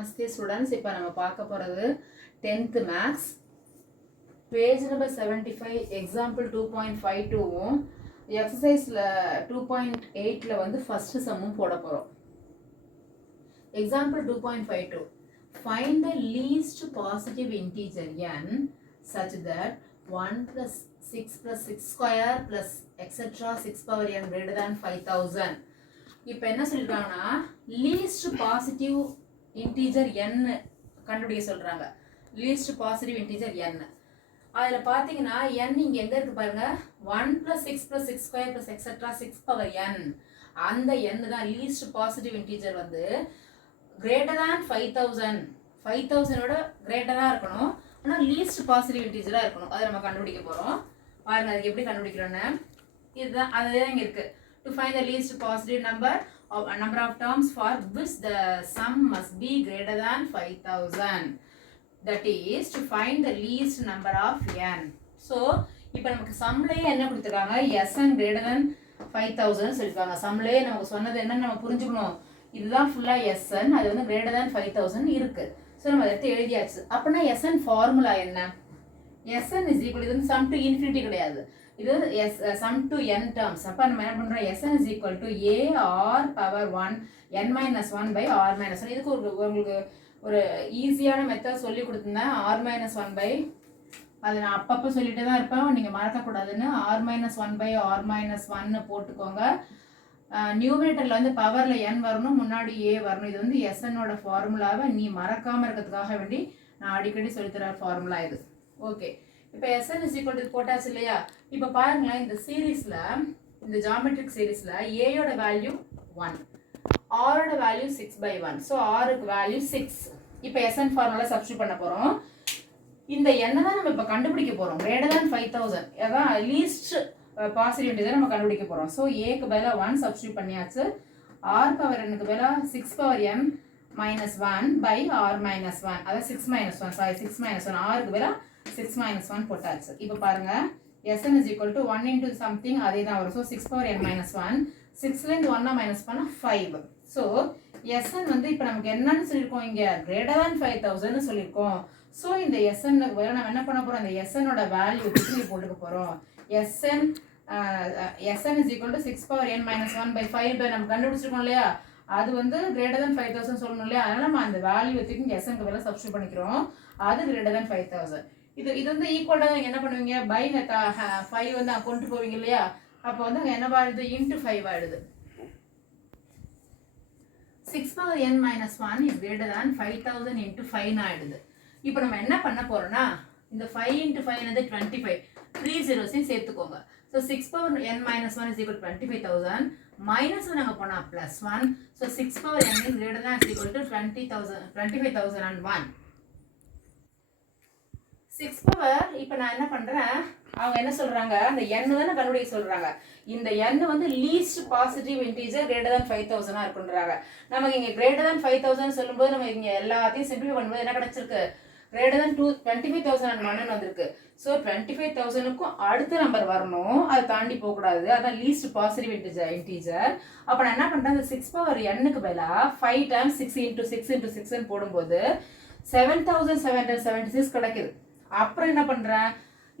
Namaste students, இப்போ நம்ம பார்க்க போறது 10th maths page number 75 example 2.52 exercise 2.8 வந்து first sum போட போறோம். Example 2.52 find the least positive integer n such that 1 plus 6 plus 6 square plus etc 6 power n greater than 5000. இப்போ என்ன சொல்றாங்கன்னா least positive integer n கண்டுபிடிக்க சொல்றாங்க. least positive integer n. அதுல பாத்தீங்கன்னா n இங்க எங்க இருக்கு பாருங்க 1 plus 6 plus 6 square plus etc 6 power n. அந்த n தான் least positive integer வந்து greater than 5000. 5000 ஓட greater-ஆ இருக்கணும். ஆனா least positive integer-ஆ இருக்கணும். அதை நம்ம கண்டுபிடிக்க போறோம். பாருங்க அதுக்கு எப்படி கண்டுபிடிக்கிறோம்னா இதுதான் அதுதான் இங்க இருக்கு. To find the least positive number of terms for which the sum must be greater than 5000. That is to find the least number of n. So, இப்போ நமக்கு சம்லயே என்ன கொடுத்திருக்காங்க sn greater than 5000 சொல்லிருக்காங்க. சம்லயே நமக்கு சொன்னது என்ன நம்ம புரிஞ்சுக்கணும். இதுதான் ஃபுல்லா sn அது வந்து greater than 5000 இருக்கு. சோ நம்ம அதை எடுத்து எழுதியாச்சு. அப்பனா sn ஃபார்முலா என்ன? sn is equal to sum to infinity கிடையாது. இது sum to n terms. அப்ப நம்ம என்ன பண்றோம் sn is equal to a r power 1 n minus 1 by r minus 1. இதுக்கு உங்களுக்கு ஒரு ஈஸியான மெத்தட் சொல்லி கொடுத்திருந்தேன் r minus 1 by அது நான் அப்பப்ப சொல்லிட்டே தான் இருப்பேன் நீங்க மறக்க கூடாதுன்னு r minus 1 by r minus 1 போட்டுக்கோங்க. நியூமரேட்டர்ல வந்து பவர்ல n வரணும் முன்னாடி a வரணும். இது வந்து sn ஓட ஃபார்முலாவை நீ மறக்காம இருக்கிறதுக்காக வேண்டி நான் அடிக்கடி சொல்லி தர ஃபார்முலா இது. ஓகே இப்போ sn is equal to போட்டாச்சு இல்லையா? இப்போ பாருங்க இந்த சீரிஸ்ல இந்த ஜியோமெட்ரிக் சீரிஸ்ல a யோட வேல்யூ 1 r ஓட வேல்யூ 6/1. சோ r க்கு வேல்யூ 6. இப்போ sn ஃபார்முலா சப்ஸ்டிட்யூட் பண்ண போறோம். இந்த n தான் நம்ம இப்ப கண்டுபிடிக்க போறோம். greater than 5000. அதான் least positive integer நம்ம கண்டுபிடிக்க போறோம். சோ a க்கு பதிலா 1 சப்ஸ்டிட்யூட் பண்ணியாச்சு. r பவர் n க்கு பதிலா 6 power n minus 1 by r minus 1. அத 6 minus 1 sorry 6 minus 1 r க்கு பதிலா 6 minus 1 போட்டாச்சு. இப்போ பாருங்க sn is equal to 1 into something அதே தான் வரும். so 6 power n minus 1 6ல இருந்து 1 மைனஸ் பண்ணா 5. so sn வந்து இப்போ நமக்கு என்னன்னு சொல்லிருக்கோம் இங்க greater than 5000 னு சொல்லிருக்கோம். so இந்த sn க்கு பதிலா நம்ம என்ன பண்ண போறோம் இந்த sn ஓட வேல்யூ எடுத்து போட்டுக்க போறோம். sn is equal to 6 power n minus 1 by 5 நம்ம கண்டுபிடிச்சிருக்கோம் இல்லையா? அது வந்து greater than 5000 சொல்லணும் இல்லையா? அதனால நம்ம அந்த வேல்யூ எடுத்து sn க்கு பதிலா சப்ஸ்டிட்யூட் பண்ணிக்கிறோம். அது greater than 5000. இது வந்து ஈக்குவலா நீங்க என்ன பண்ணுவீங்க பை 5 வந்து கொண்டு போவீங்க இல்லையா? அப்ப வந்து அங்க என்ன ஆயிடுது into 5 ஆயிடுது. 6 power n minus 1 is greater than 5000 into 5 ஆயிடுது. இப்போ நம்ம என்ன பண்ண போறோம்னா இந்த 5 into 5 என்னது 25. 3 zeros சேர்த்துக்கோங்க. so 6 power n minus 1 is equal to 25000 minus 1 அங்க போனா plus 1. so 6 power n is greater than is equal to 25001. 6 power இப்போ நான் என்ன பண்றேன் அவங்க என்ன சொல்றாங்க அந்த n தான கண்டுபிடிக்க சொல்றாங்க. இந்த n வந்து least positive integer greater than 5000 ஆ இருக்குன்றாங்க. நமக்கு இங்க greater than 5000 சொல்லும்போது நம்ம இங்க எல்லாத்தையும் சிம்பிளிஃபை பண்ணும்போது என்ன கிடைச்சிருக்கு greater than 25001 வந்திருக்கு. சோ 25000 க்கு அடுத்த நம்பர் வரணும். அது தாண்டி போக கூடாது. அதான் least positive integer. அப்ப நான் என்ன பண்றேன் இந்த 6 பவர் n க்கு பதிலா 5 times 6 into 6 into 6 ன்னு போடும்போது 7776 கிடைக்குது. அப்புறம் என்ன பண்றேன்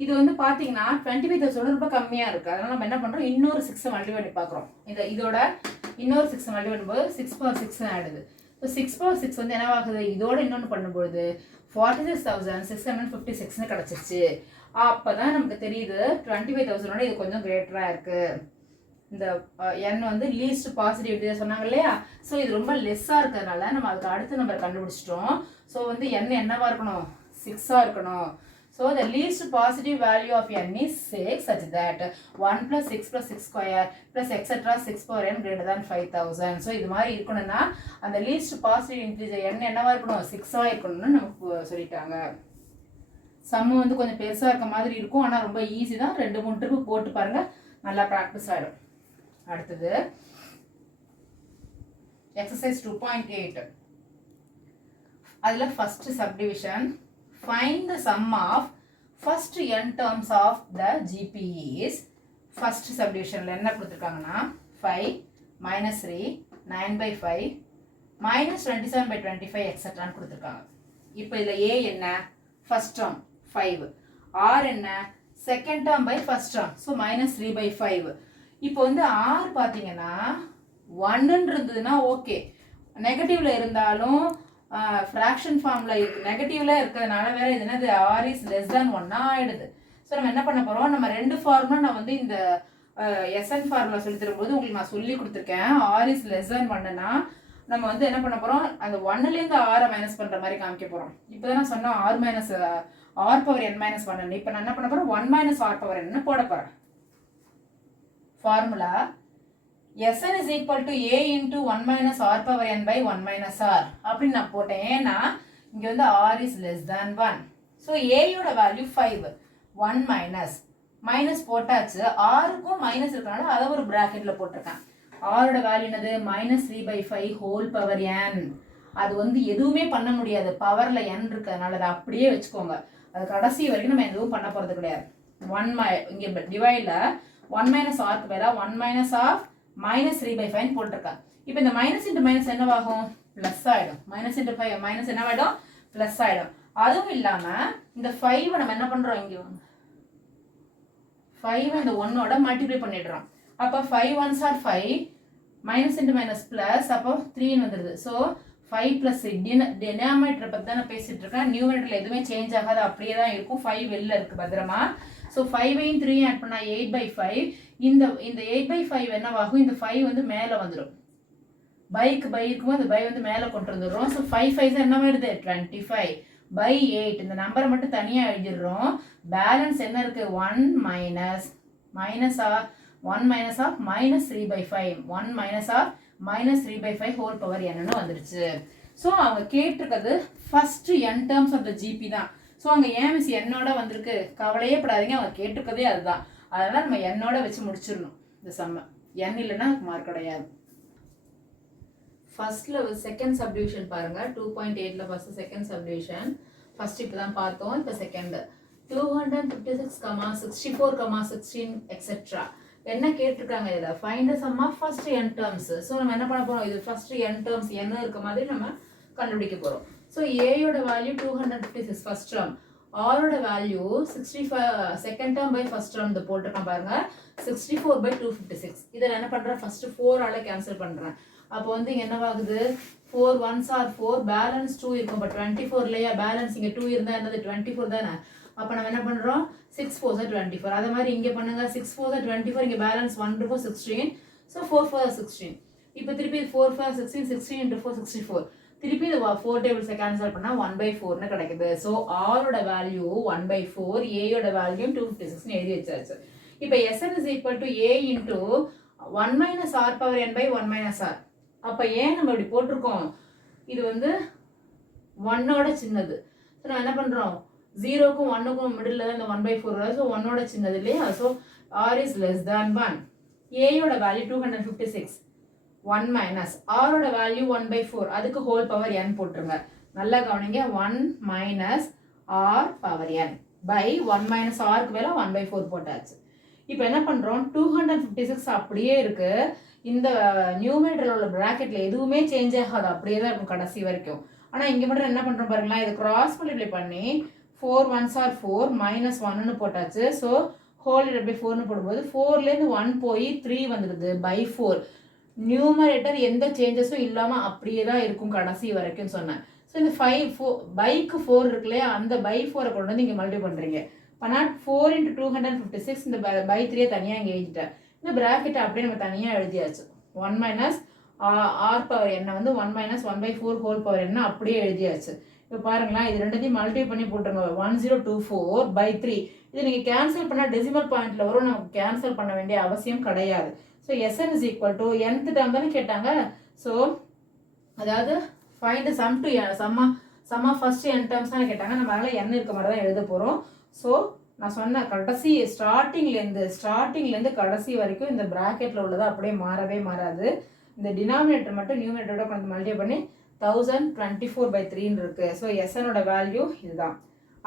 இது வந்து பாத்தீங்கன்னா 25000 ரொம்ப கம்மியா இருக்கு. அதனால நம்ம என்ன பண்றோம் இன்னொரு 6 மல்டிப்ளை பண்ணி பார்க்கறோம். இதோட இன்னொரு 6 மல்டிப்ளை பண்ணும்போது 6 power 6 ஆயிடுது. so 6 power 6 வந்து என்ன ஆகுது இதோட இன்னொன்னு பண்ணும்போது 46656 னு கிடைச்சிருச்சு. அப்பதான் நமக்கு தெரியுது 25000 ஓட இது கொஞ்சம் கிரேட்டரா இருக்கு. இந்த n வந்து least positive integer சொன்னாங்க இல்லையா? சோ இது ரொம்ப லெஸ்ஸா இருக்கறனால நம்ம அதுக்கு அடுத்த நம்பர் கண்டுபிடிச்சிட்டோம். சோ வந்து n என்னவா இருக்கணும் 6 ஆ இருக்கணும். so the least positive value of n is 6 such that 1 plus 6 plus 6 square plus etc 6 power n greater than 5000. so இது மாதிரி இருக்கணும்னா அந்த least positive integer n என்னவா இருக்கணும் 6 ஆ இருக்கணும்னு நமக்கு சொல்லிட்டாங்க. சம் வந்து கொஞ்சம் பெருசா இருக்க மாதிரி இருக்கும். ஆனா ரொம்ப ஈஸி தான். 2-3 ட்ரிப் போட்டு பாருங்க நல்லா பிராக்டீஸ் ஆயிடும். அடுத்தது exercise 2.8 அதுல first subdivision find the sum of first n terms of the GPs. first subdivisionல என்ன கொடுத்திருக்காங்கன்னா 5 minus 3 9/5 minus 27/25 எக்ஸெட்ரான்னு கொடுத்துருக்காங்க. இப்போ இதில் a என்ன ஃபர்ஸ்ட் டேர்ம் 5, r என்ன second term by first term, so minus 3/5. இப்போ வந்து r பார்த்தீங்கன்னா 1 இருந்ததுன்னா ஓகே, நெகட்டிவ்ல இருந்தாலும் ஃப்ராக்ஷன் ஃபார்ம்ல நெகட்டிவ்ல இருக்கிறதுனால வேற இது என்னது r is less than 1 ஆயிடுது. ஸோ நம்ம என்ன பண்ண போறோம், நம்ம ரெண்டு ஃபார்முலா நான் வந்து இந்த SN ஃபார்முலா சொல்லி தரும்போது உங்களுக்கு நான் சொல்லி கொடுத்துருக்கேன். r is less than 1னா நம்ம வந்து என்ன பண்ண போறோம், அந்த 1லேருந்து r மைனஸ் பண்ற மாதிரி காமிக்க போறோம். இப்போதான் நான் சொன்னோம் r minus r power n minus 1. இப்போ நான் என்ன பண்ண போறேன், 1 மைனஸ் r பவர் n போட போறேன். Formula Sn is equal to a into 1 minus r power n by 1 minus r அப்படின்னு நான் போட்டேன். ஏன்னா இங்க வந்து r is less than 1. So a யோட வேல்யூ 5, 1 மைனஸ் மைனஸ் போட்டாச்சு, rக்கும் மைனஸ் இருக்கனால அதை ஒரு பிராக்கெட்ல போட்டிருக்கேன். r ஓட வேல்யூ என்னது minus 3/5 ஹோல் பவர் n. அது வந்து எதுவுமே பண்ண முடியாது, பவர்ல n இருக்கிறதுனால அதை அப்படியே வச்சுக்கோங்க. அது கடைசி வரைக்கும் நம்ம எதுவும் பண்ண போறது கிடையாது. இங்க டிவைட்ல 1 மைனஸ் ஆர்க்கு வேற 1 மைனஸ் ஆஃப் மைனஸ் 3/5 போட்டிருக்கேன். இப்போ இந்த மைனஸ் இன்ட்டு மைனஸ் என்னவாகும், பிளஸ் ஆயிடும். மைனஸ் இன்ட்டு 5 மைனஸ் என்னவாயிடும், பிளஸ் ஆயிடும். அதுவும் இல்லாம இந்த 5 நம்ம என்ன பண்றோம், இங்க 5 இந்த 1ஓட மல்டிப்ளை பண்ணிடுறோம். அப்போ 5 1s are 5, minus into minus plus, அப்போ 3 வந்துடுது. ஸோ 5 பிளஸ் டினாமினேட்டரை பற்றி தான் நான் பேசிட்டு இருக்கேன். நியூமரேட்டர்ல எதுவுமே சேஞ்ச் ஆகாது, அப்படியே தான் இருக்கும். 5 வெளில இருக்கு பத்திரமா. ஸோ 5ஐயும் 3 ஆட் பண்ணா 8/5. இந்த 8/5 என்னவாகும், இந்த 5 வந்து மேலே வந்துடும். பை இருக்கும்போது இந்த பை வந்து மேலே கொண்டு வந்துடுறோம். ஸோ 5 5 என்ன வருது 25/8. இந்த நம்பரை மட்டும் தனியாக எழுதிடுறோம். பேலன்ஸ் என்ன இருக்கு, 1 minus of minus 3/5, 1 minus of minus 3/5 whole power என்னன்னு வந்துருச்சு. ஸோ அவங்க கேட்டிருக்கிறது first n terms of the GP தான். ஸோ அங்கே ஏன் மிஸ் என்னோட வந்திருக்கு, கவலையே படாதீங்க, அவங்க கேட்டிருக்கதே அதுதான். அதனால நம்ம என்னோட வச்சு முடிச்சிடணும் இந்த சம்ம. n இல்லைன்னா மார்க் கிடையாது. ஃபர்ஸ்ட்ல செகண்ட் சப்டிவிஷன் பாருங்க, 2.8ல ஃபர்ஸ்ட் செகண்ட் சப்டிவிஷன். ஃபர்ஸ்ட் இப்போ தான் பார்த்தோம், இப்போ செகண்ட் 256, 64, 16 எக்ஸெட்ரா. என்ன கேட்டிருக்காங்க இதில், find the sum of first n terms. So நம்ம என்ன பண்ண போறோம், இது ஃபர்ஸ்ட் n டேர்ம்ஸ் என்ன இருக்க மாதிரி நம்ம கண்டுபிடிக்க போறோம். ஸோ ஏயோட வேல்யூ 256 ஃபர்ஸ்ட் டேர்ம், ஆரோட value 65 second term by first term இந்த போட்டிருக்கேன் பாருங்க, 64/256. இதில் என்ன பண்றேன், ஃபர்ஸ்ட் 4ஆல கேன்சல் பண்றேன். அப்போ வந்து இங்க என்னவாகுது, 4 1s are 4, பேலன்ஸ் 2 இருக்கும். பட் 24 இல்லையா, பேலன்ஸ் இங்க 2 இருந்தா என்னது 24 தானே. அப்போ நம்ம என்ன பண்றோம், 6 4s are 24. அதே மாதிரி இங்க பண்ணுங்க, 6 4s are 24, இங்க பேலன்ஸ் 1 இருக்கும் 16. So 4 4 are 16. இப்போ திருப்பி 4 4 16, 16 into 4 64. திருப்பி இது 4 டேபிள்ஸை கேன்சல் பண்ணா 1/4ன்னு கிடைக்குது. ஸோ ஆரோட வேல்யூ 1/4, ஏயோட வேல்யூ 256 எழுதி வச்சாச்சு. இப்போ Sn is equal to a into 1 minus r power n by 1 minus r. அப்போ ஏன் நம்ம இப்படி போட்டிருக்கோம், இது வந்து 1ஓட சின்னது. ஸோ நான் என்ன பண்றோம், 0க்கும் 1க்கும் மிடில் தான் இந்த 1/4 வரும். ஸோ 1ஓட சின்னது இல்லையா. So r is less than 1. ஏயோட வேல்யூ 256, 1 மைனஸ் ஆரோட வேல்யூ 1/4, அதுக்கு ஹோல் பவர் n போட்டுருங்க. நல்லா கவனிங்க, 1 minus r power n by 1 minus ஆருக்கு வேலை 1/4 போட்டாச்சு. இப்போ என்ன பண்றோம், 256 அப்படியே இருக்கு. இந்த நியூமரேட்டர்ல உள்ள பிராக்கெட்ல எதுவுமே சேஞ்ச் ஆகாது, அப்படியே தான் இருக்கும் கடைசி வரைக்கும். ஆனா இங்க மட்டும் என்ன பண்றோம் பாருங்களா, இது கிராஸ் மல்டிப்ளை பண்ணி 4 1s are 4 மைனஸ் 1ன்னு போட்டாச்சு. ஸோ ஹோல் டிவைட் பை 4ன்னு போடும்போது 4லேருந்து 1 போய் 3 வந்துடுது பை 4. நியூமரேட்டர் எந்த சேஞ்சஸும் இல்லாம அப்படியே தான் இருக்கும் கடைசி வரைக்கும் சொன்னேன். ஸோ இந்த 5 பைக்கு 4 இருக்கு இல்லையா, அந்த பை 4 கொண்டு வந்து இங்க மல்டிப்ளை பண்றீங்க. பண்ணா 4 into 256, இந்த பை 3 தனியா இங்க எழுதிட்டேன். இந்த பிராக்கெட்டை அப்படியே நம்ம தனியா எழுதியாச்சு. 1 மைனஸ் ஆர் பவர் என்ன வந்து 1 மைனஸ் 1/4 ஹோல் பவர் என்ன அப்படியே எழுதியாச்சு. இப்போ பாருங்களா, இது ரெண்டுத்தையும் மல்டிப்ளை பண்ணி போட்டுருங்க. 1024/3. இது நீங்க கேன்சல் பண்ணா டெசிமல் பாயிண்ட்ல வரும், நமக்கு கேன்சல் பண்ண வேண்டிய அவசியம் கிடையாது. So Sn is equal to nth term தானே கேட்டாங்க. ஸோ அதாவது find sum to sum of first n terms தானே கேட்டாங்க. நம்ம அதனால n இருக்க மாதிரி தான் எழுத போறோம். ஸோ நான் சொன்ன கடைசி ஸ்டார்டிங்லேருந்து கடைசி வரைக்கும் இந்த பிராக்கெட்ல உள்ளது அப்படியே மாறவே மாறாது. இந்த டினாமினேட்டர் மட்டும் நியூமரேட்டரோட கொஞ்சம் மல்டிப்ளை பண்ணி 1024/3 இருக்கு. ஸோ Snோட வேல்யூ இதுதான்.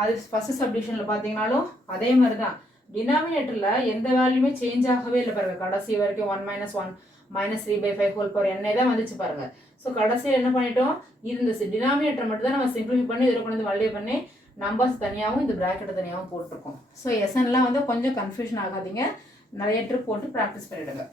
அது ஃபர்ஸ்ட் சப்டிவிஷன்ல பார்த்தீங்கன்னாலும் அதே மாதிரி தான். டினாமினேட்டர்ல எந்த வேல்யூமே சேஞ்ச் ஆகவே இல்லை பாருங்க கடைசி வரைக்கும். 1 minus 1 minus 3/5 whole power n தான் வந்துச்சு பாருங்க. ஸோ கடைசியில் என்ன பண்ணிட்டோம், இது இந்த டினாமினேட்டர் மட்டும் தான் நம்ம சிம்பிளிஃபை பண்ணி இதில் கொண்டு வந்து மல்டிப்ளை பண்ணி நம்பர்ஸ் தனியாகவும் இந்த ப்ராக்கெட்டை தனியாகவும் போட்டிருக்கோம். ஸோ எஸ்என்லாம் வந்து கொஞ்சம் கன்ஃபியூஷன் ஆகாதீங்க, நிறைய ட்ரிப் போட்டு ப்ராக்டிஸ் பண்ணிவிடுங்க.